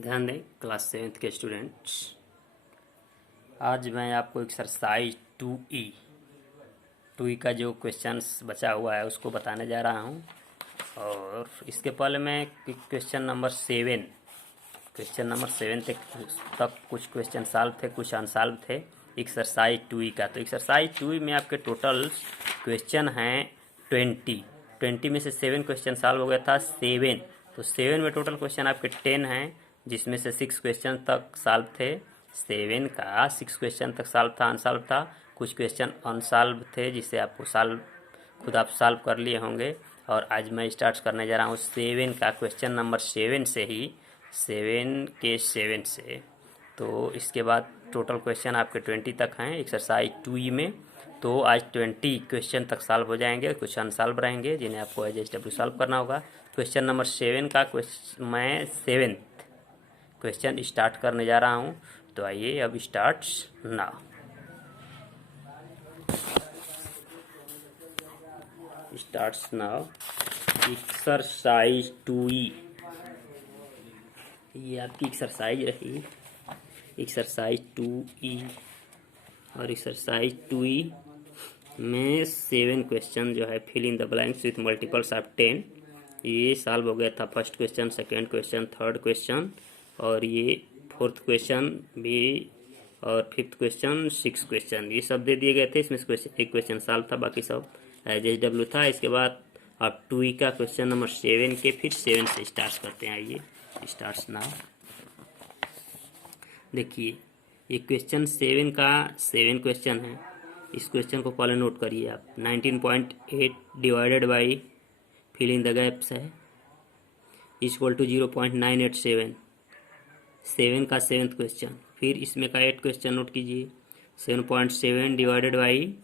ध्यान दें class 7th के स्टूडेंट्स। आज मैं आपको एक्सरसाइज 2E का जो क्वेश्चंस बचा हुआ है उसको बताने जा रहा हूं। और इसके पहले मैं क्वेश्चन नंबर 7 तक कुछ क्वेश्चन सॉल्व थे, कुछ अनसॉल्व थे एक्सरसाइज 2E का। तो एक्सरसाइज 2E में आपके टोटल क्वेश्चन हैं 20 में से 7 क्वेश्चन सॉल्व हो गया था 7। तो 7 में टोटल क्वेश्चन आपके 10 हैं, जिसमें से 6 क्वेश्चन तक सॉल्व थे। 7 का 6 क्वेश्चन तक सॉल्व था, अनसॉल्व था। कुछ क्वेश्चन अनसॉल्व थे जिसे आपको खुद आप सॉल्व कर लिए होंगे। और आज मैं स्टार्ट करने जा रहा हूँ 7 का क्वेश्चन नंबर 7 से ही, 7 से। तो इसके बाद टोटल क्वेश्चन आपके 20 तक हैं एक्सरसाइज 2E में। तो आज 20 क्वेश्चन तक सॉल्व हो जाएंगे, कुछ अनसॉल्व रहेंगे जिन्हें आपको एजएसडब्ल्यू सॉल्व करना होगा। क्वेश्चन नंबर 7 का मैं 7th क्वेश्चन स्टार्ट करने जा रहा हूं। तो आइए अब स्टार्ट्स नाउ। एक्सरसाइज 2E, ये आपकी एक्सरसाइज रही, एक्सरसाइज 2E। और एक्सरसाइज 2E में 7 क्वेश्चन जो है fill in the blanks with multiples of 10, ये सॉल्व हो गया था। First question, second question, third question, और ये फोर्थ क्वेश्चन भी, और फिफ्थ क्वेश्चन, 6 क्वेश्चन, ये सब दे दिए गए थे। इसमें एक क्वेश्चन सॉल्व था, बाकी सब एजएसडब्ल्यू था। इसके बाद अब 2E का क्वेश्चन नंबर 7 के, फिर 7 से स्टार्ट करते हैं। आइए स्टार्ट नाउ। देखिए ये क्वेश्चन 7 का 7 क्वेश्चन है। इस क्वेश्चन को पहले नोट करिए आप। 19.8 divided by fill in the gaps है इक्वल टू 0.987। 7 का 7th क्वेश्चन। फिर इसमें का 8 क्वेश्चन नोट कीजिए। 7.7 divided by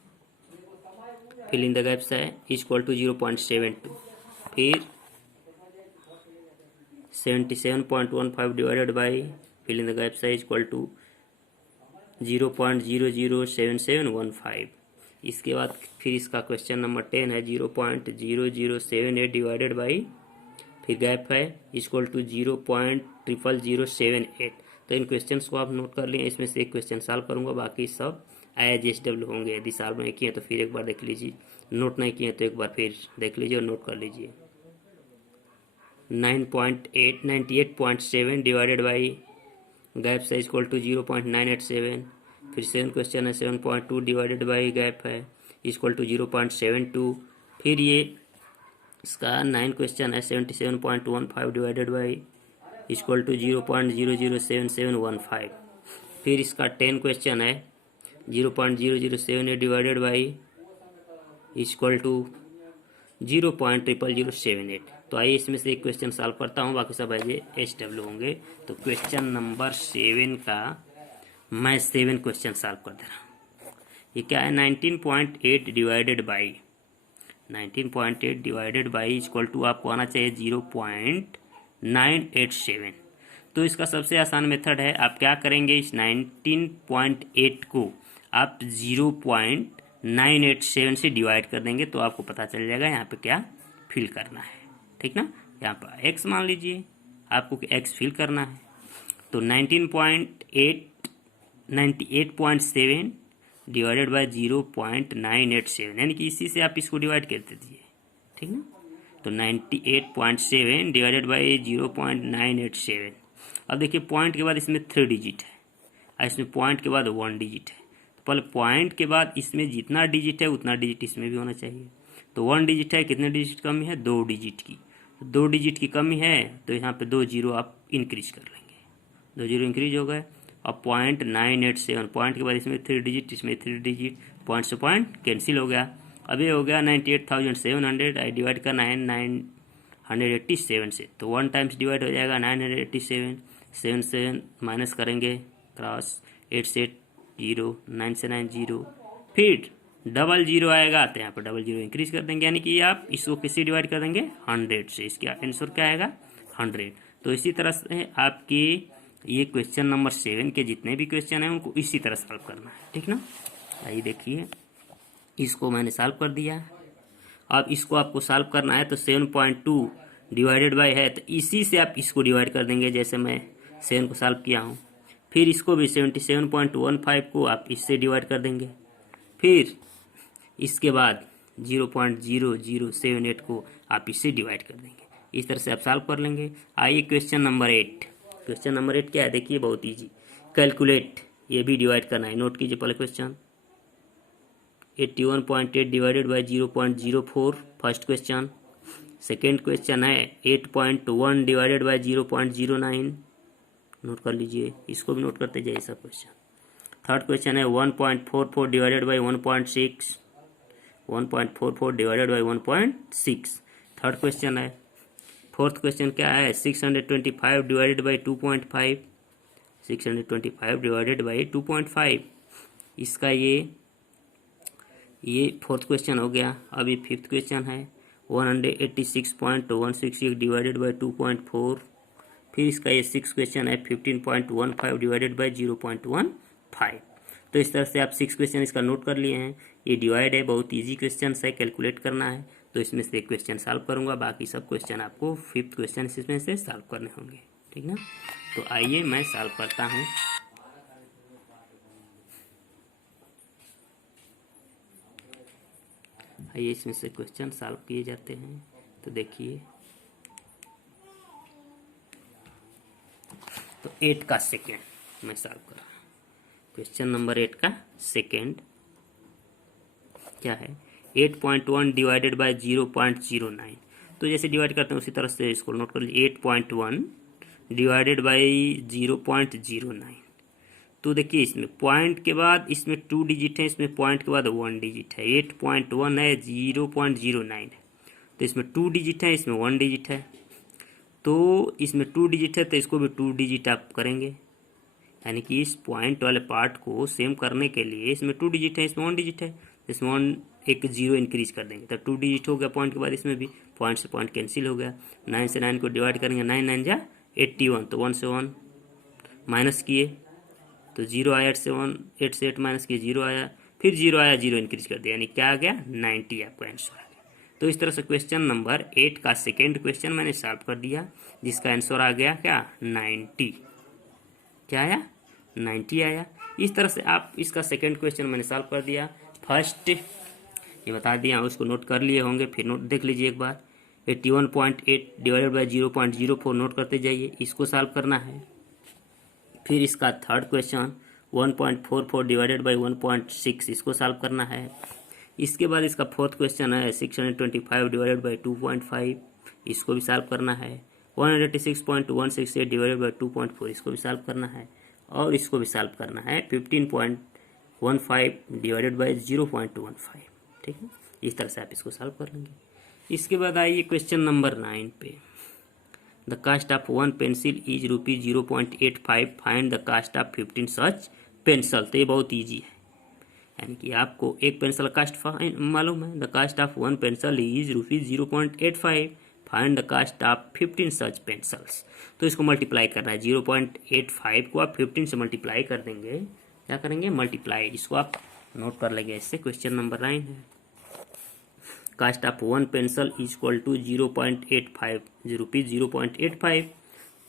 fill in the gaps है इक्वल टू 0.72। फिर 77.15 divided by fill in the gaps है इक्वल टू 0.007715। इसके बाद फिर इसका क्वेश्चन नंबर 10 है 0.0078 डिवाइडेड बाई, फिर गैप है इक्वल टू 0.00078। तो इन क्वेश्चंस को आप नोट कर लिए। इसमें से एक क्वेश्चन सॉल्व करूंगा, बाकी सब एजएसडब्ल्यू होंगे। यदि सॉल्व नहीं किए तो फिर एक बार देख लीजिए, नोट नहीं किए तो एक बार फिर देख लीजिए और नोट कर लीजिए। 98.7 डिवाइडेड बाई गैप है इक्वल टू 0.987। फिर 7 क्वेश्चन है 7.2 डिवाइडेड बाई गैप है इक्वल टू 0.72। फिर ये इसका 9 क्वेश्चन है 77.15 डिवाइडेड बाई इक्वल टू 0.007715। फिर इसका 10 क्वेश्चन है 0.0078 डिवाइडेड बाई इक्वल टू 0.00078। तो आइए इसमें से एक क्वेश्चन सॉल्व करता हूँ, बाकी सब एजएसडब्ल्यू होंगे। तो क्वेश्चन नंबर 7 का मैं 7 क्वेश्चन सॉल्व कर दे रहा हूँ। ये क्या है 19.8 डिवाइडेड बाई इक्वल टू आपको आना चाहिए 0.987। तो इसका सबसे आसान मेथड है, आप क्या करेंगे, इस 19.8 को आप 0.987 से डिवाइड कर देंगे तो आपको पता चल जाएगा यहाँ पे क्या फिल करना है। ठीक ना, यहाँ पर x मान लीजिए, आपको x फिल करना है। तो 98.7 डिवाइडेड बाय 0.987, यानी कि इसी से आप इसको डिवाइड कर दीजिए। ठीक ना, तो 98.7 डिवाइडेड बाय 0.987। अब देखिए पॉइंट के बाद इसमें 3 डिजिट है और इसमें पॉइंट के बाद 1 डिजिट है। तो पहले पॉइंट के बाद इसमें जितना डिजिट है उतना डिजिट इसमें भी होना चाहिए। तो 1 डिजिट है, कितने डिजिट कमी है, 2 डिजिट की। 2 डिजिट की कमी है तो यहाँ पे 2 जीरो आप इंक्रीज कर लेंगे, 2 जीरो इंक्रीज हो गए। अब 0.987, पॉइंट के बाद इसमें 3 डिजिट, इसमें 3 डिजिट, पॉइंट से पॉइंट कैंसिल हो गया। अब ये हो गया 98,700, डिवाइड करना है 987 से। तो 1 टाइम्स डिवाइड हो जाएगा 987, 7 से माइनस करेंगे, क्रॉस 8 से 0, 9 से 9 0, फिर डबल जीरो आएगा तो यहाँ पर डबल जीरो इंक्रीज कर देंगे, यानी कि आप इसको किससे डिवाइड कर देंगे, 100 से। इसका आंसर क्या आएगा, 100। तो इसी तरह से आपके ये क्वेश्चन नंबर 7 के जितने भी क्वेश्चन हैं उनको इसी तरह सॉल्व करना है। ठीक ना, आइए देखिए, इसको मैंने सॉल्व कर दिया। अब इसको आपको सॉल्व करना है तो 7.2 डिवाइडेड बाय है, तो इसी से आप इसको डिवाइड कर देंगे। जैसे मैं 7 को सॉल्व किया हूँ। फिर इसको भी 77.15 को आप इससे डिवाइड कर देंगे। फिर इसके बाद 0.0078 को आप इससे डिवाइड कर देंगे। इस तरह से आप सॉल्व कर लेंगे। आइए क्वेश्चन नंबर 8। क्वेश्चन नंबर 8 क्या है देखिए, बहुत इजी। कैलकुलेट, ये भी डिवाइड करना है। नोट कीजिए पहले question. 81.8 divided by 0.04 first question. Second question है 8.1 डिवाइडेड बाई 0.09। नोट कर लीजिए, इसको भी नोट करते जाइए सब क्वेश्चन। थर्ड क्वेश्चन है 1.44 divided by 1.6। 1.44 divided by 1.6 third question है। फोर्थ क्वेश्चन क्या है 625 डिवाइडेड बाई 2.5। 625 डिवाइडेड बाई 2.5 इसका ये फोर्थ क्वेश्चन हो गया। अभी फिफ्थ क्वेश्चन है 186.166 डिवाइडेड बाई 2.4। फिर इसका ये सिक्स क्वेश्चन है 15.15 डिवाइडेड बाई 0.15। तो इस तरह से आप 6 क्वेश्चन इसका नोट कर लिए हैं। ये डिवाइड है, बहुत इजी क्वेश्चन है, कैलकुलेट करना है। तो इसमें से एक क्वेश्चन सॉल्व करूंगा, बाकी सब क्वेश्चन आपको फिफ्थ क्वेश्चन इसमें से सॉल्व करने होंगे, ठीक ना। तो आइए मैं सॉल्व करता हूँ। आइए इसमें से क्वेश्चन सॉल्व किए जाते हैं। तो देखिए, तो 8 का सेकेंड मैं सॉल्व कर रहा हूँ। क्वेश्चन नंबर 8 का सेकेंड क्या है 8.1 डिवाइडेड बाय 0.09। तो जैसे डिवाइड करते हैं उसी तरह से इसको नोट कर लीजिए। 8.1 डिवाइडेड बाय 0.09। तो देखिए इसमें पॉइंट के बाद इसमें 2 डिजिट है, इसमें पॉइंट के बाद 1 डिजिट है। 8.1 है, 0.09 है, तो इसमें 2 डिजिट है, इसमें 1 डिजिट है। तो इसमें 2 डिजिट है तो इसको भी 2 डिजिट आप करेंगे, यानी कि इस पॉइंट वाले पार्ट को सेम करने के लिए इसमें 2 डिजिट है, इसमें 1 डिजिट है, इसमें 1 एक 0 इंक्रीज कर देंगे तो 2 डिजिट हो गया पॉइंट के बाद। इसमें भी पॉइंट से पॉइंट कैंसिल हो गया। 9 से 9 को डिवाइड करेंगे, 9 9 जा 81, तो 1 से 1 माइनस किए तो 0 आया। 8 से 8 माइनस किए 0 आया, फिर 0 आया, 0 इंक्रीज कर दिया, यानी क्या आ गया 90 आपका आंसर आ गया। तो इस तरह से क्वेश्चन नंबर 8 का सेकेंड क्वेश्चन मैंने सॉल्व कर दिया, जिसका आंसर आ गया क्या 90। क्या आया 90 आया। इस तरह से आप इसका सेकेंड क्वेश्चन मैंने सॉल्व कर दिया। फर्स्ट ये बता दिया, उसको नोट कर लिए होंगे, फिर नोट देख लीजिए एक बार। 81.8 डिवाइडेड बाई 0.04 नोट करते जाइए, इसको सॉल्व करना है। फिर इसका थर्ड क्वेश्चन 1.44 डिवाइडेड बाई 1.6 इसको सॉल्व करना है। इसके बाद इसका फोर्थ क्वेश्चन है 625 डिवाइडेड बाई 2.5 इसको भी सॉल्व करना है। 186.168 डिवाइडेड बाई 2.4 इसको भी सॉल्व करना है। और इसको भी सॉल्व करना है 15.15 डिवाइडेड बाई 0.15, ठीक है। इस तरह से आप इसको सॉल्व कर लेंगे। इसके बाद आइए क्वेश्चन नंबर 9 पे। The cost of 1 pencil is ₹0.85। Find the cost of 15 such pencil. तो ये बहुत ईजी है, यानी कि आपको एक पेंसिल कास्ट मालूम है। The cost of 1 pencil is ₹0.85। Find the cost of 15 such pencils. तो इसको मल्टीप्लाई करना है। 0.85 को आप 15 से मल्टीप्लाई कर देंगे, क्या करेंगे मल्टीप्लाई। इसको आप नोट कर लेंगे। इससे क्वेश्चन नंबर 9 है। Cost of 1 pencil is equal to 0.85 ₹0.85।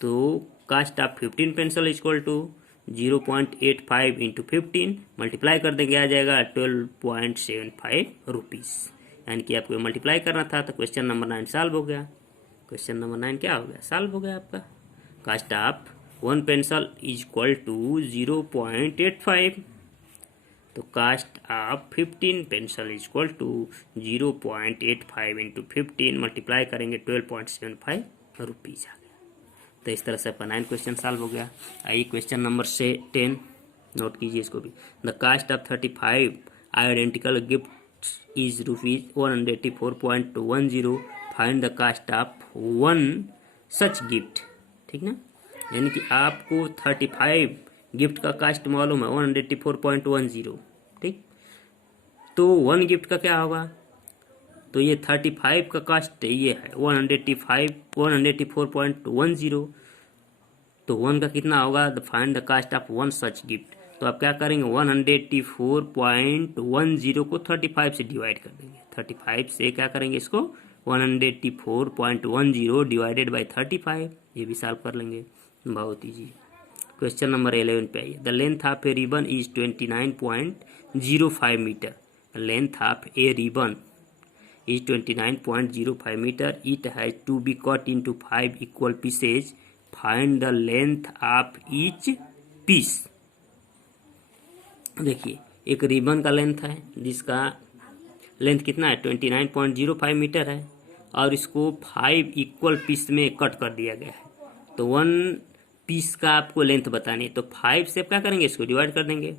तो cost of 15 pencil is equal to 0.85 into 15 multiply कर देंगे, आ जाएगा 12.75 रुपीज़। यानी कि आपको मल्टीप्लाई करना था। तो क्वेश्चन नंबर 9 सॉल्व हो गया। क्वेश्चन नंबर 9 क्या हो गया, सॉल्व हो गया आपका। Cost of 1 pencil is equal to 0.85। तो cost of 15 pencil is equal to 0.85 into 15 multiply करेंगे 12.75 रुपीज़ आ गया। तो इस तरह से आपका 9 क्वेश्चन सॉल्व हो गया। आइए क्वेश्चन नंबर 10 नोट कीजिए इसको भी। The cost of 35 identical gift is ₹184.10। Find the cost of 1 such gift, ठीक ना। यानी कि आपको 35 गिफ्ट का कास्ट मालूम है 184.10, ठीक। तो 1 गिफ्ट का क्या होगा, तो ये 35 का कास्ट ये है 184.10। तो 1 का कितना होगा, the find the cost of 1 such gift. तो आप क्या करेंगे 184.10 को 35 से डिवाइड कर देंगे। 35 से क्या करेंगे इसको 184.10 डिवाइडेड बाई 35, ये भी सॉल्व कर लेंगे। बहुत ईजी। क्वेश्चन नंबर 11 पे आइए। The length of a ribbon is 29.05 metre. Length of a ribbon is 29.05 meter. It has to be cut into 5 equal pieces. Find the length of each piece. देखिए एक ribbon का length है जिसका length कितना है 29.05 metre है और इसको 5 इक्वल पीस में कट कर दिया गया है। तो 1 पीस का आपको लेंथ बतानी है तो 5 से क्या करेंगे इसको डिवाइड कर देंगे।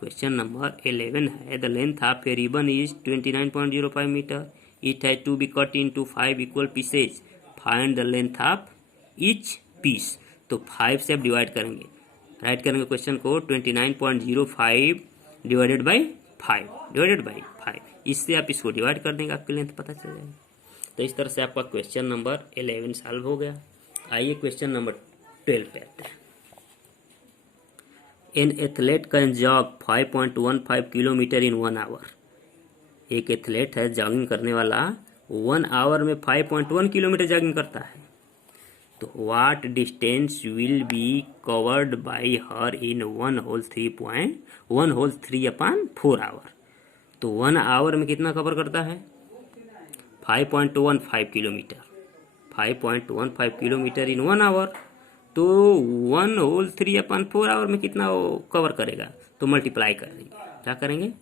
क्वेश्चन नंबर 11 है the length of a ribbon is 29.05 metre. It has to be cut into 5 equal pieces. Find the length of each piece. तो 5 से आप डिवाइड करेंगे, राइट करेंगे क्वेश्चन को 29.05 डिवाइडेड बाई 5 इससे आप इसको डिवाइड कर देंगे, आपकी लेंथ पता चल जाएगा। तो इस तरह से आपका क्वेश्चन नंबर 11 सॉल्व हो गया। आइए क्वेश्चन नंबर 12 पे आते हैं। An athlete can jog 5.15 kilometre in 1 hour. एक एथलीट है जॉगिंग करने वाला 1 आवर में 5.1 किलोमीटर जॉगिंग करता है। तो what distance will be covered by her in 1/3/4 hour. तो 1 आवर में कितना कवर करता है 5.15 किलोमीटर। 5.15 किलोमीटर इन 1 आवर तो 1/3/4 आवर में कितना वो कवर करेगा। तो मल्टीप्लाई कर देंगे, क्या करेंगे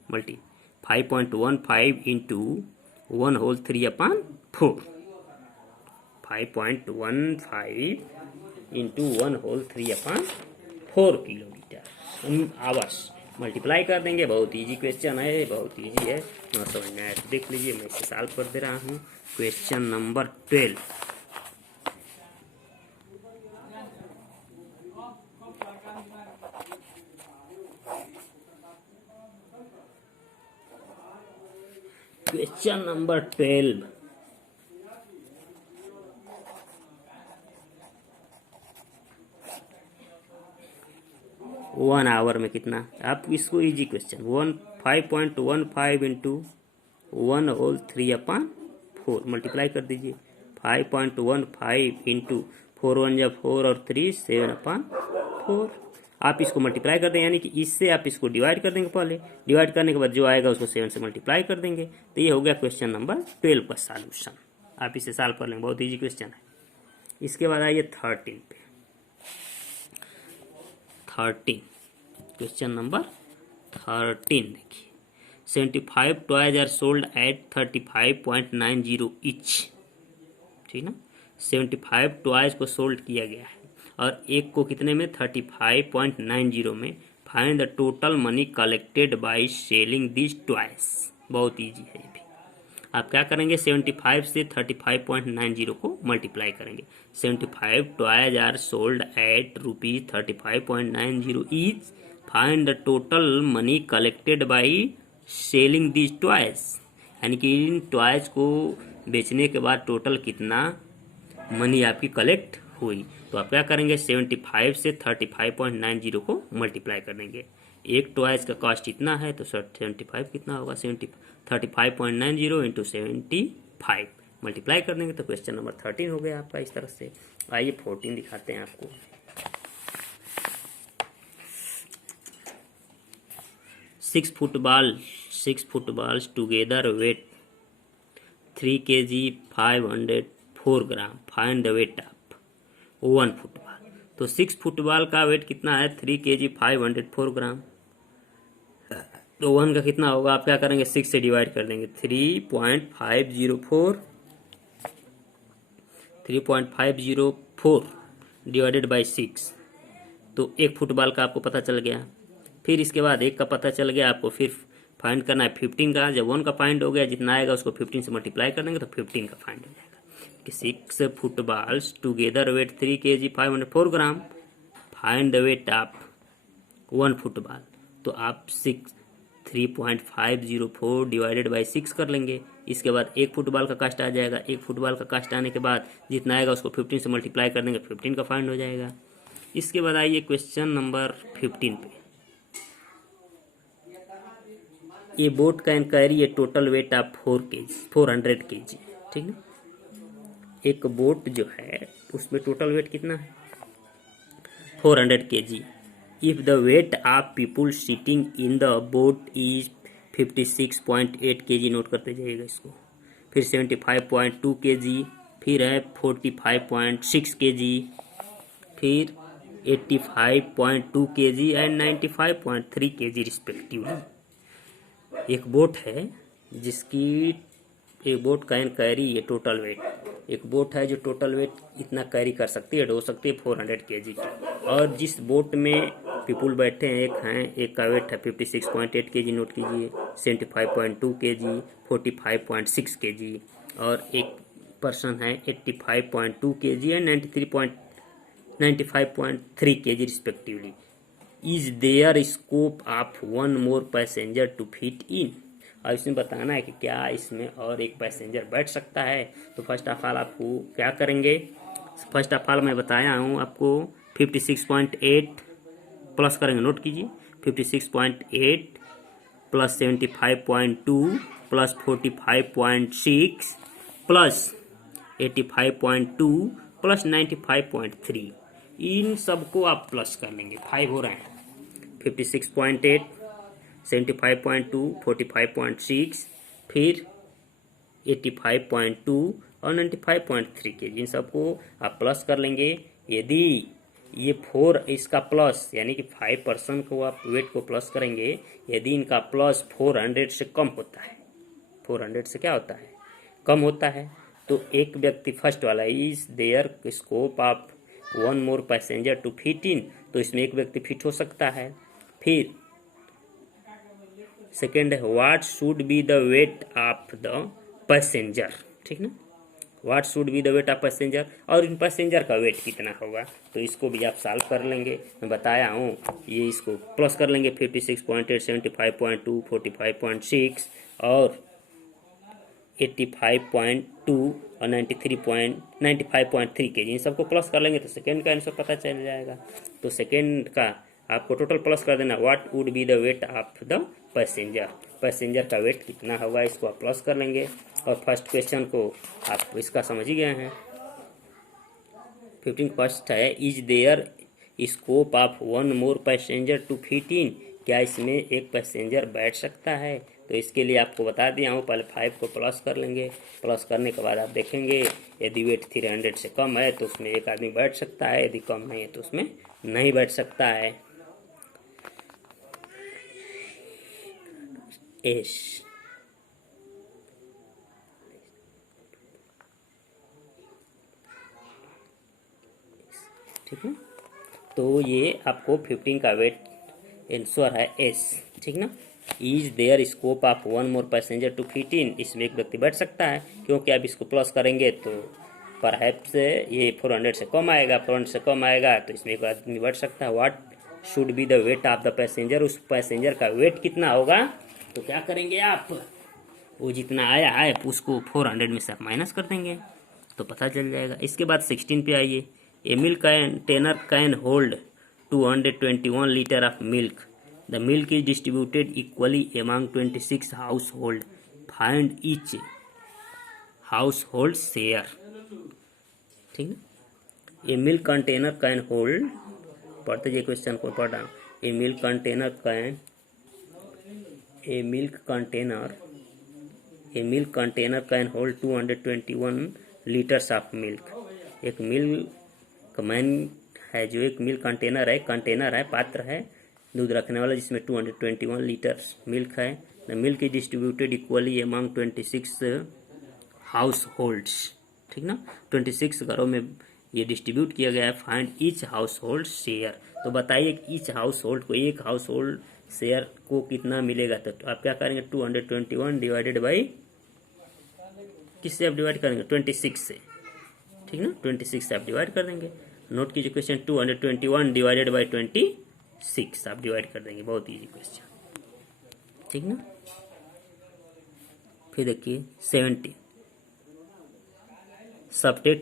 5.15 into 1/3/4 5.15 into 1/3/4 kilometre hours multiply कर देंगे। बहुत इजी क्वेश्चन है, बहुत इजी है, न समझ में आया तो देख लीजिए, मैं इसे सॉल्व कर दे रहा हूँ। क्वेश्चन नंबर 12 क्वेश्चन नंबर 12 1 आवर में कितना, आप इसको इजी क्वेश्चन 5.15 इंटू 1/3/4 मल्टीप्लाई कर दीजिए। 5.15 इंटू 4 1 जा 4 और 3 7/4 आप इसको मल्टीप्लाई कर दें, यानी कि इससे आप इसको डिवाइड कर देंगे। पहले डिवाइड करने के बाद जो आएगा उसको 7 से मल्टीप्लाई कर देंगे। तो ये हो गया क्वेश्चन नंबर 12 का सॉल्यूशन। आप इसे सॉल्व कर लेंगे, बहुत इजी क्वेश्चन है। इसके बाद आइए 13 पे। 13 क्वेश्चन नंबर 13 देखिए 75 toys are sold at 35.90 each. ठीक ना, 75 टॉयज को सोल्ड किया गया है और एक को कितने में 35.90 में। Find the total money collected by selling this toys. बहुत इजी है ये भी। आप क्या करेंगे 75 से 35.90 को मल्टीप्लाई करेंगे। 75 toys are sold at ₹35.90 each. Find the total money collected by selling this toys, यानी कि इन टॉयज को बेचने के बाद टोटल कितना मनी आपकी कलेक्ट हुई। तो आप क्या करेंगे 75 से 35.90 को मल्टीप्लाई कर देंगे। एक टॉयज का कॉस्ट इतना है तो 75 कितना होगा 35.90 इंटू 75 मल्टीप्लाई कर देंगे। तो क्वेश्चन नंबर 13 हो गया आपका इस तरह से। आइए 14 दिखाते हैं आपको। 6 footballs together weigh 3 kg 504 gram. Find the weight of 1 football. तो 6 फुटबॉल का वेट कितना है 3 kg 504 ग्राम। तो 1 का कितना होगा, आप क्या करेंगे 6 से डिवाइड कर देंगे। 3.504 डिवाइडेड बाई 6 तो 1 फुटबॉल का आपको पता चल गया। फिर इसके बाद 1 का पता चल गया आपको, फिर फाइंड करना है 15 का। जब 1 का फाइंड हो गया जितना आएगा उसको 15 से मल्टीप्लाई कर देंगे तो 15 का फाइंड हो जाएगा। 6 footballs together weigh 3 kg 504 gram. Find the weight of 1 football. तो आप 3.504 डिवाइडेड बाई 6 कर लेंगे। इसके बाद 1 फुटबॉल का कास्ट आ जाएगा। 1 फुटबॉल का कास्ट आने के बाद जितना आएगा उसको 15 से मल्टीप्लाई कर देंगे, 15 का फाइंड हो जाएगा। इसके बाद आइए क्वेश्चन नंबर 15 पे। ये boat can carry A total weight of 400 kg। ठीक है, एक बोट जो है उसमें टोटल वेट कितना है 400 kg. If the weight of people sitting in the boat is 56.8 kg, note करते जाइएगा इसको, फिर 75.2 kg, फिर है 45.6 kg, फिर 85.2 kg एंड 95.3 kg रिस्पेक्टिवली. एक बोट है जिसकी एक बोट कैन कैरी ये टोटल वेट, एक बोट है जो टोटल वेट इतना कैरी कर सकती है, ढो सकती है 400 kg. और जिस बोट में पीपुल बैठे हैं, एक का वेट है 56.8 kg, नोट कीजिए, 75.2 kg, 45.6 kg, और एक पर्सन है 85.2 kg and 95.3 kg respectively. Is there scope of one more passenger to fit in. अब इसमें बताना है कि क्या इसमें और एक पैसेंजर बैठ सकता है. तो फर्स्ट ऑफ ऑल आपको क्या करेंगे, फर्स्ट ऑफ ऑल मैं बताया हूँ आपको 56.8 प्लस करेंगे, नोट कीजिए, 56.8 प्लस 75.2 प्लस 45.6 प्लस 85.2 प्लस 95.3. इन सबको आप प्लस कर लेंगे, 5 हो रहे हैं. 56.8, 75.2, 45.6, फिर 85.2 और 95.3 के, इन सबको आप प्लस कर लेंगे. यदि ये 4 इसका प्लस यानी कि 5% को आप वेट को प्लस करेंगे, यदि इनका प्लस 400 से कम होता है, 400 से क्या होता है, कम होता है, तो एक व्यक्ति फर्स्ट वाला is there scope of one more passenger to fit in, तो इसमें एक व्यक्ति फिट हो सकता है. फिर सेकेंड है what should be the weight of the passenger, ठीक ना, what should be the weight of passenger, और इन पैसेंजर का वेट कितना होगा, तो इसको भी आप सॉल्व कर लेंगे. मैं बताया हूँ, ये इसको प्लस कर लेंगे, 56.8, 75.2, 45.6 और 85.2 और 95.3 के, इन सबको प्लस कर लेंगे तो सेकेंड का आंसर पता चल जाएगा. तो सेकेंड का आपको टोटल प्लस कर देना, what would be the weight of the passenger, passenger का वेट कितना होगा, इसको आप प्लस कर लेंगे. और फर्स्ट क्वेश्चन को आप इसका समझ ही गए हैं. 15 फर्स्ट है is there scope of one more passenger to fit in, क्या इसमें एक पैसेंजर बैठ सकता है. तो इसके लिए आपको बता दिया हूँ, पहले 5 को प्लस कर लेंगे, प्लस करने के बाद आप देखेंगे यदि वेट 300 से कम है तो उसमें एक आदमी बैठ सकता है, यदि कम नहीं है तो उसमें नहीं बैठ सकता है. एस, ठीक है, तो ये आपको 15 का वेट आंसर है एस, ठीक ना. Is there scope of one more passenger to fit in, इसमें एक व्यक्ति बैठ सकता है, क्योंकि आप इसको प्लस करेंगे तो परहैप्स ये 400 से कम आएगा, 400 से कम आएगा तो इसमें एक आदमी बैठ सकता है. What should be the weight of the passenger, उस पैसेंजर का वेट कितना होगा, तो क्या करेंगे आप, वो जितना आया है उसको 400 में से आप माइनस कर देंगे तो पता चल जाएगा. इसके बाद 16 पे आइए. A milk container can hold 221 litre of milk. The milk is distributed equally among 26 household. Find each household share, ठीक है. A milk container can hold, पढ़ते जाइए क्वेश्चन को पढ़ रहा हूँ. A milk container can hold 221 litres of milk. एक milkman है जो एक मिल्क कंटेनर है, पात्र है दूध रखने वाला, जिसमें 221 लीटर्स मिल्क है. The milk is distributed equally among 26 house holds, ठीक ना, 26 घरों में ये डिस्ट्रीब्यूट किया गया है. Find each household share, तो बताइए ईच हाउस होल्ड को, एक हाउस होल्ड शेयर को कितना मिलेगा. तो आप क्या करेंगे, 221 डिवाइडेड बाई, किससे आप डिवाइड करेंगे, 26 से, ठीक ना, 26 से आप डिवाइड कर देंगे. नोट कीजिए क्वेश्चन, 221 डिवाइडेड बाई 26 आप डिवाइड कर देंगे, बहुत इजी क्वेश्चन, ठीक ना. फिर देखिए 70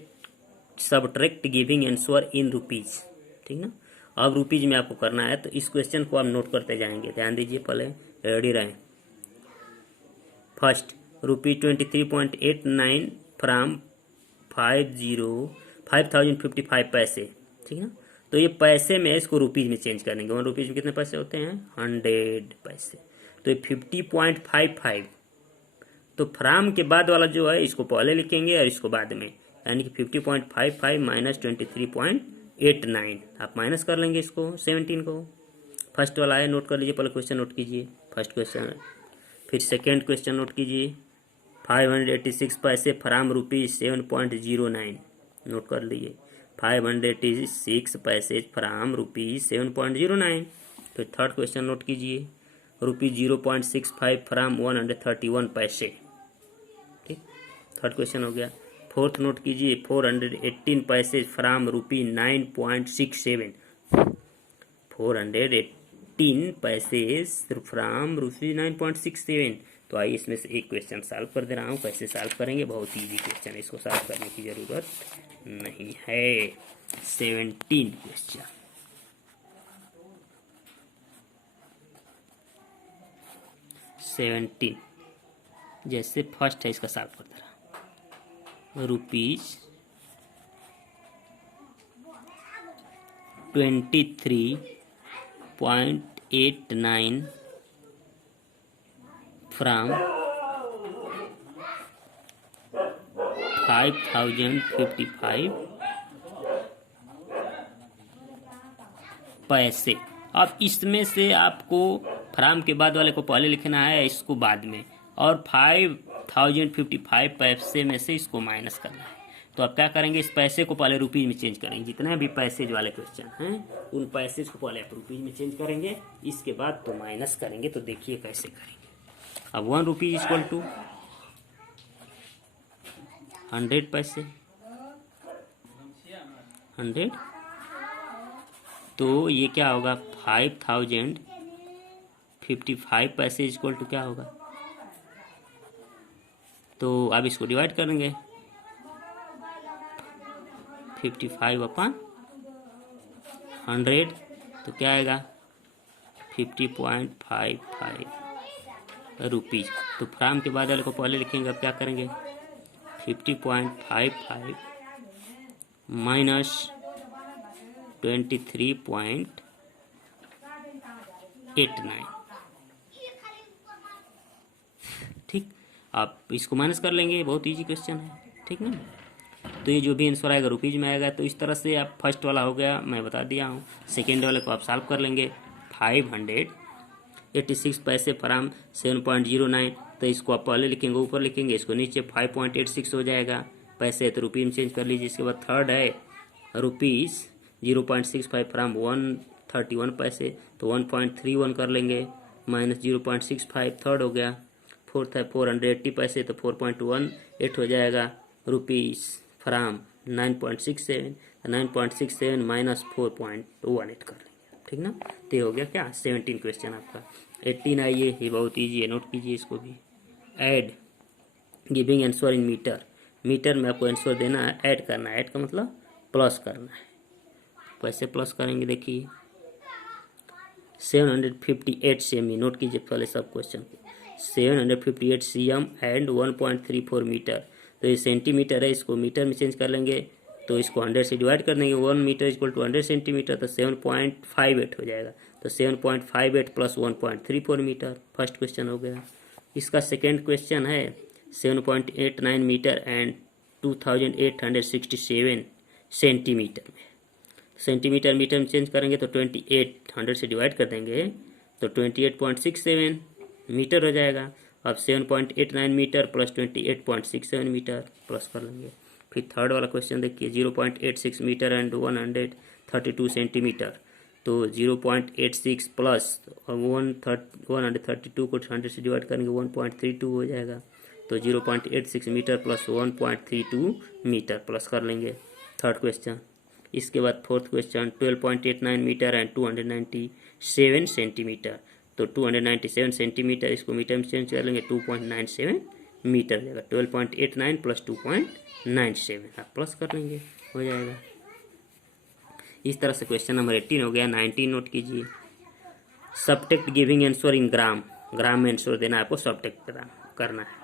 subtract giving answer in rupees, ठीक ना. अब रुपीज में आपको करना है, तो इस क्वेश्चन को आप नोट करते जाएंगे, ध्यान दीजिए, पहले रेडी रहें. फर्स्ट, ₹23.89 फ्राम 5055 पैसे, ठीक है ना. तो ये पैसे में इसको रुपीज़ में चेंज करेंगे। 1 रुपीज़ में कितने पैसे होते हैं? 100 पैसे। तो ये 50.55, तो फ्राम के बाद वाला जो है इसको पहले लिखेंगे और इसको बाद में, यानी कि 50.55 माइनस 23.89, आप माइनस कर लेंगे इसको 17 को। फर्स्ट वाला है, नोट कर लीजिए, पहले क्वेश्चन नोट कीजिए, फर्स्ट क्वेश्चन। फिर सेकेंड क्वेश्चन नोट कीजिए, 586 पैसे फ्राम रुपीज़ 7.09, नोट कर लीजिए, 586 पैसे फ्राम रुपीज़ 7.09। तो थर्ड क्वेश्चन नोट कीजिए, रुपीज़ 0.65 फ्राम 131 पैसे। ठीक, थर्ड क्वेश्चन हो गया। फोर्थ नोट कीजिए, 418 पैसे फ्राम रुपी 9.67, 418 पैसे फ्राम रुपी 9.67। तो आइए इसमें से एक क्वेश्चन सॉल्व कर दे रहा हूँ। कैसे सॉल्व करेंगे? बहुत इजी क्वेश्चन है, इसको सॉल्व करने की ज़रूरत नहीं है। 17 क्वेश्चन, जैसे फर्स्ट है इसका सॉल्व कर दे रहा हूँ। रुपीज़ 23.89 फ्राम 5055 पैसे। अब इसमें से आपको फ्राम के बाद वाले को पहले लिखना है, इसको बाद में, और 5055 पैसे में से इसको माइनस करना है। तो आप क्या करेंगे? इस पैसे को पहले रुपीज़ में चेंज करेंगे। जितने भी पैसेज वाले क्वेश्चन हैं उन पैसेज को पहले आप रुपीज़ में चेंज करेंगे, इसके बाद तो माइनस करेंगे। तो देखिए कैसे करेंगे। अब 1 रुपीज़ इक्वल टू 100 पैसे, 100, तो ये क्या होगा? 5055 पैसे इक्वल टू क्या होगा? तो अब इसको डिवाइड करेंगे, 55/100, तो क्या आएगा? 50.55 रुपीज़। तो फ्राम के बाद वाले को पहले लिखेंगे। अब क्या करेंगे? 50.55 माइनस 23.89। ठीक, आप इसको माइनस कर लेंगे, बहुत इजी क्वेश्चन है। ठीक ना? तो ये जो भी आंसर आएगा रुपीज़ में आएगा। तो इस तरह से आप फर्स्ट वाला हो गया, मैं बता दिया हूँ। सेकेंड वाले को आप सॉल्व कर लेंगे। 586 पैसे फ्राम 7.09, तो इसको आप पहले लिखेंगे, ऊपर लिखेंगे, इसको नीचे 5.86 हो जाएगा। पैसे तो रुपये में चेंज कर लीजिए। इसके बाद थर्ड है रुपीज़ 0.65 फ्राम 131 पैसे, तो 1.31 कर लेंगे, माइनस 0.65 थर्ड हो गया। फोर्थ है 480 पैसे, तो 4.18 हो जाएगा। रुपीज़ फ्राम 9.67, 9.67 माइनस 4.18 कर लेंगे। ठीक ना? तो ये हो गया क्या? 17 क्वेश्चन आपका। 18 आइए, ये बहुत ईजी है, नोट कीजिए इसको भी। Add giving answer in metre, metre में आपको आंसर देना है, ऐड करना है। ऐड का मतलब प्लस करना है। कैसे प्लस करेंगे? देखिए, 758 सेमी, नोट कीजिए पहले सब क्वेश्चन को। 758 cm एंड 1.34 मीटर। तो ये सेंटीमीटर है, इसको मीटर में चेंज कर लेंगे, तो इसको 100 से डिवाइड कर देंगे। 1 मीटर इक्वल टू 100 सेंटीमीटर, तो 7.58 हो जाएगा। तो 7.58 प्लस 1.34 मीटर, फर्स्ट क्वेश्चन हो गया। इसका सेकेंड क्वेश्चन है 7.89 मीटर एंड 2867 सेंटीमीटर में। सेंटीमीटर मीटर में चेंज करेंगे तो 2800 से डिवाइड कर देंगे, तो 28.67 मीटर हो जाएगा। अब 7.89 मीटर प्लस 28.67 मीटर प्लस कर लेंगे। फिर थर्ड वाला क्वेश्चन देखिए, 0.86 मीटर एंड 132 सेंटीमीटर। तो 0.86 प्लस 132 को 100 से डिवाइड करेंगे, 1.32 हो जाएगा। तो 0.86 मीटर प्लस 1.32 मीटर प्लस कर लेंगे, थर्ड क्वेश्चन। इसके बाद fourth question 12.89 metre and 297 centimetre. तो 297 सेंटीमीटर, इसको मीटर में चेंज कर लेंगे, 2.97 मीटर हो जाएगा। 12.89 प्लस 2.97 आप प्लस कर लेंगे, हो जाएगा। इस तरह से क्वेश्चन नंबर 18 हो गया। 19 नोट कीजिए, सब्ट्रैक्ट गिविंग आंसर इन ग्राम, ग्राम में आंसर देना है आपको, सब्ट्रैक्ट करना है।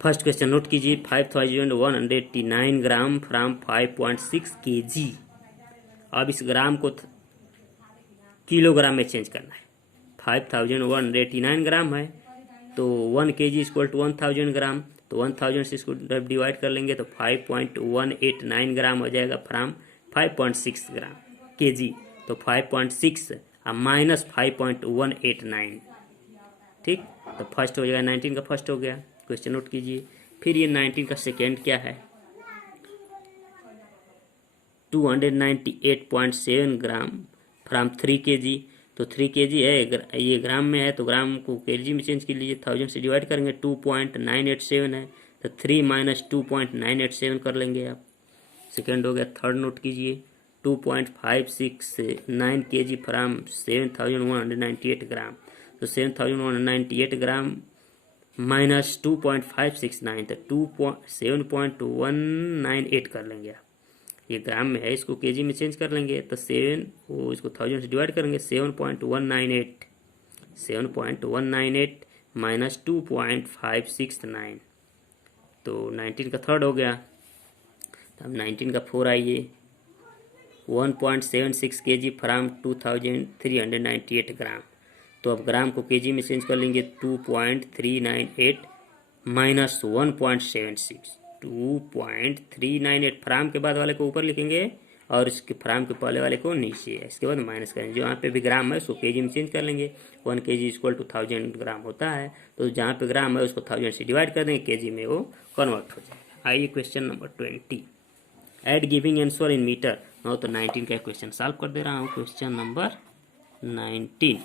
फर्स्ट क्वेश्चन नोट कीजिए, 5189 ग्राम फ्राम 5.6 kg अब इस ग्राम को किलोग्राम में चेंज करना है। 5189 ग्राम है, तो 1 kg इक्वल टू 1000 ग्राम, तो 1000 से इसको डिवाइड कर लेंगे तो 5.189 ग्राम हो जाएगा फ्राम 5.6 ग्राम kg। तो 5.6 माइनस 5.189, ठीक। तो फर्स्ट हो जाएगा 19 का फर्स्ट हो गया, क्वेश्चन नोट कीजिए। फिर ये 19 का सेकेंड क्या है, 298.7 ग्राम फ्राम 3 kg। तो 3 kg है, ये ग्राम में है तो ग्राम को kg में चेंज कर लीजिए, 1000 से डिवाइड करेंगे, 2.987 है तो 3 माइनस 2.987 कर लेंगे आप। सेकेंड हो गया। थर्ड नोट कीजिए, 2.569 kg फ्राम 7198 ग्राम। तो 7198 ग्राम माइनस 2.569 तो 7.198 कर लेंगे आप। ये ग्राम में है, इसको केजी में चेंज कर लेंगे तो 7 वो इसको 1000 से डिवाइड करेंगे, 7.198 माइनस 2.569 तो 19 का थर्ड हो गया। तो अब 19 का फोर आइए, 1.76 kg फ्राम 2398 ग्राम। तो अब ग्राम को केजी में चेंज कर लेंगे, 2.398 माइनस 1.76, 2.398 फ्राम के बाद वाले को ऊपर लिखेंगे और इसके फ्राम के पहले वाले को नीचे, इसके बाद माइनस करेंगे। जो यहाँ पे भी ग्राम है उसको केजी में चेंज कर लेंगे, 1 kg इक्वल टू 1000 ग्राम होता है, तो जहाँ पे ग्राम है उसको 1000 से डिवाइड कर देंगे, केजी में वो कन्वर्ट हो जाएगा। आइए question number 20, add giving answer in metre. नो तो 19 का क्वेश्चन सॉल्व कर दे रहा हूँ। क्वेश्चन नंबर 19,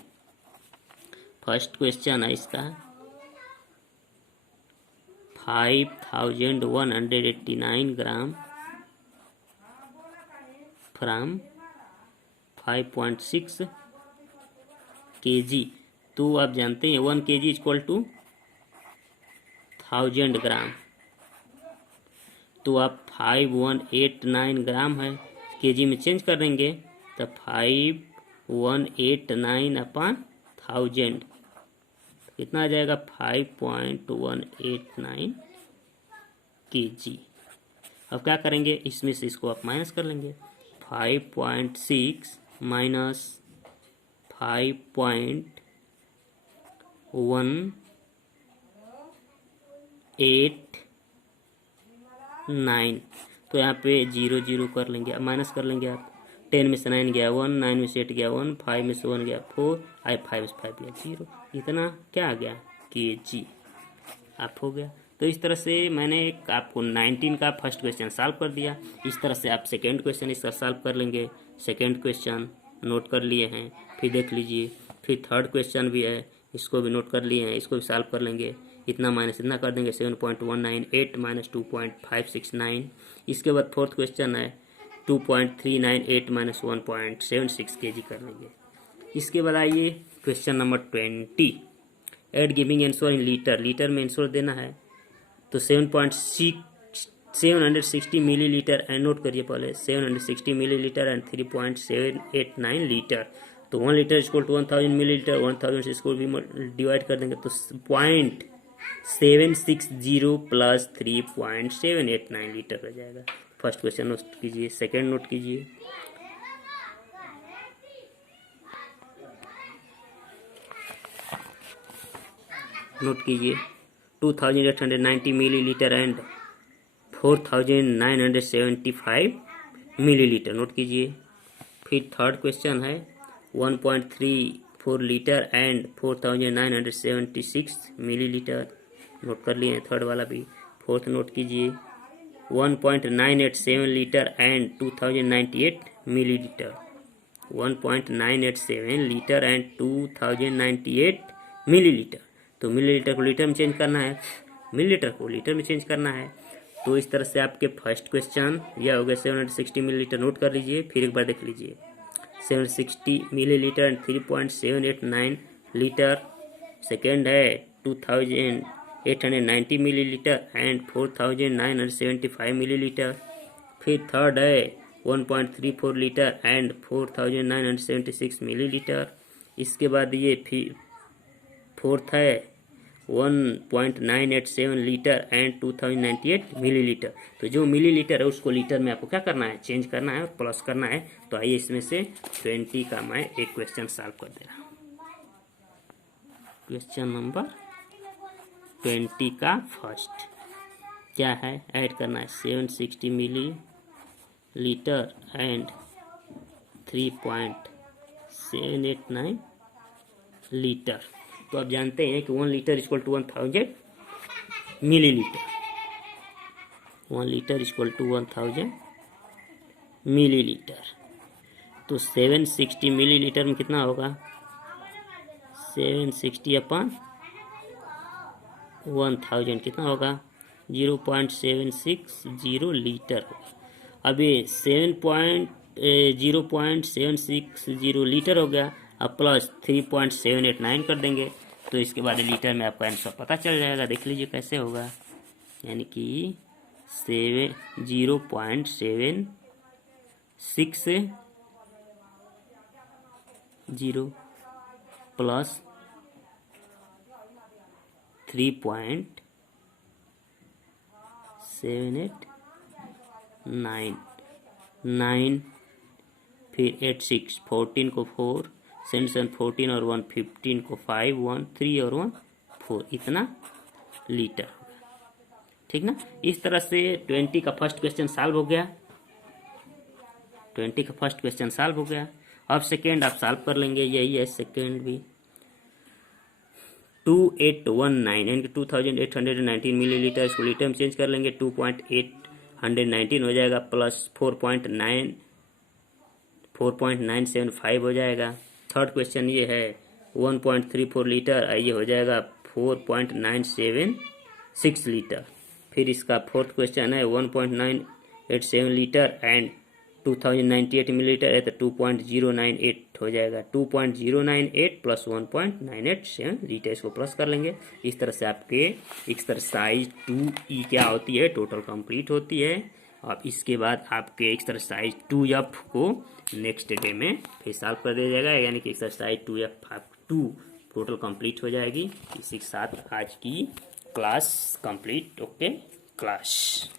फर्स्ट क्वेश्चन है इसका, 5189 ग्राम फ्राम 5.6 kg। तो आप जानते हैं 1 kg इक्वल टू 1000 ग्राम, तो आप 5189 ग्राम है, केजी में चेंज कर देंगे तो 5189 अपॉन 1000 कितना आ जाएगा, 5.189 kg। अब क्या करेंगे, इसमें से इसको आप माइनस कर लेंगे, 5.6 माइनस 5.189, तो यहाँ पे 0 0 कर लेंगे, अब माइनस कर लेंगे आप, 10 में से 9 गया 1, 9 में से 8 गया 1, 5 में से 1 गया 4, 5 में से 5 गया 0, इतना क्या आ गया, kg आप हो गया। तो इस तरह से मैंने आपको 19 का फर्स्ट क्वेश्चन सॉल्व कर दिया। इस तरह से आप सेकेंड क्वेश्चन इसका सॉल्व कर लेंगे। सेकेंड क्वेश्चन नोट कर लिए हैं, फिर देख लीजिए, फिर थर्ड क्वेश्चन भी है, इसको भी नोट कर लिए हैं, इसको भी सॉल्व कर लेंगे। इतना माइनस इतना कर देंगे, 7.198 माइनस 2.569। इसके बाद फोर्थ क्वेश्चन है 2.398 माइनस 1.76 kg कर लेंगे। इसके बाद आइए question number 20, add giving answer in litre. Litre में आंसर देना है, तो 760 मिलीलीटर एंड नोट करिए पहले, 760 मिलीलीटर एंड 3.789 लीटर। तो 1 लीटर इक्वल टू 1000 मिलीलीटर, 1000 से इसको भी डिवाइड कर देंगे तो 0.760 प्लस 3.789 लीटर हो जाएगा। फर्स्ट क्वेश्चन नोट कीजिए। सेकेंड नोट कीजिए, नोट कीजिए 2890 मिलीलीटर एंड 4975 मिलीलीटर, नोट कीजिए। फिर थर्ड क्वेश्चन है 1.34 लीटर एंड 4976 मिलीलीटर, नोट कर लिए थर्ड वाला भी। फोर्थ नोट कीजिए 1.987 litre and 2098 millilitre, 1.987 litre and 2098 millilitre. तो मिलीलीटर को लीटर में चेंज करना है, मिलीलीटर को लीटर में चेंज करना है। तो इस तरह से आपके फर्स्ट क्वेश्चन यह हो गया 760 मिलीलीटर, नोट कर लीजिए, फिर एक बार देख लीजिए 760 मिलीलीटर एंड 3.789 लीटर। सेकेंड है 2890 मिलीलीटर एंड 4975 मिलीलीटर। फिर थर्ड है 1.34 लीटर एंड 4976 मिलीलीटर। इसके बाद ये फिर फोर्थ है 1.987 लीटर एंड 2098 मिलीलीटर। तो जो मिलीलीटर है उसको लीटर में आपको क्या करना है, चेंज करना है और प्लस करना है। तो आइए इसमें से 20 का मैं एक क्वेश्चन सॉल्व कर दे रहा हूँ। क्वेश्चन नंबर 20 का फर्स्ट क्या है, ऐड करना है 760 मिली लीटर एंड 3.789 लीटर। तो आप जानते हैं कि 1 litre equal to 1000 millilitre, 1 litre equal to 1000 millilitre. तो 760 मिलीलीटर में कितना होगा, 760 अपॉन 1000 कितना होगा, 0.760 लीटर होगा। अब ये 0.760 लीटर हो गया, अब प्लस 3.789 कर देंगे तो इसके बाद लीटर में आपका आंसर पता चल जाएगा। देख लीजिए कैसे होगा, यानी कि 0.760 प्लस 3.789 फिर 86, 14 को 4, 7 14 और 1 15 को 5, 1 3 और 1 4, इतना लीटर होगा। ठीक ना। इस तरह से 20 का फर्स्ट क्वेश्चन सॉल्व हो गया, 20 का फर्स्ट क्वेश्चन सॉल्व हो गया। अब सेकेंड आप सॉल्व कर लेंगे, यही है सेकेंड भी। 2819 यानी कि 2819 मिलीलीटर, इसको लीटर में चेंज कर लेंगे 2.819 हो जाएगा, प्लस 4.975 हो जाएगा। थर्ड क्वेश्चन ये है 1.34 लीटर, ये हो जाएगा 4.976 लीटर। फिर इसका फोर्थ क्वेश्चन है 1.987 लीटर एंड 2098 मिलीलीटर है, तो 2.098 हो जाएगा, 2.098 प्लस 1.987 लीटर, इसको प्लस कर लेंगे। इस तरह से आपके एक्सरसाइज 2E क्या होती है, टोटल कंप्लीट होती है। अब इसके बाद आपके एक्सरसाइज 2F को नेक्स्ट डे में फिर सॉल्व कर दिया जाएगा, यानी कि एक्सरसाइज 2F2 टोटल कंप्लीट हो जाएगी। इसी के साथ आज की क्लास कंप्लीट। Okay class.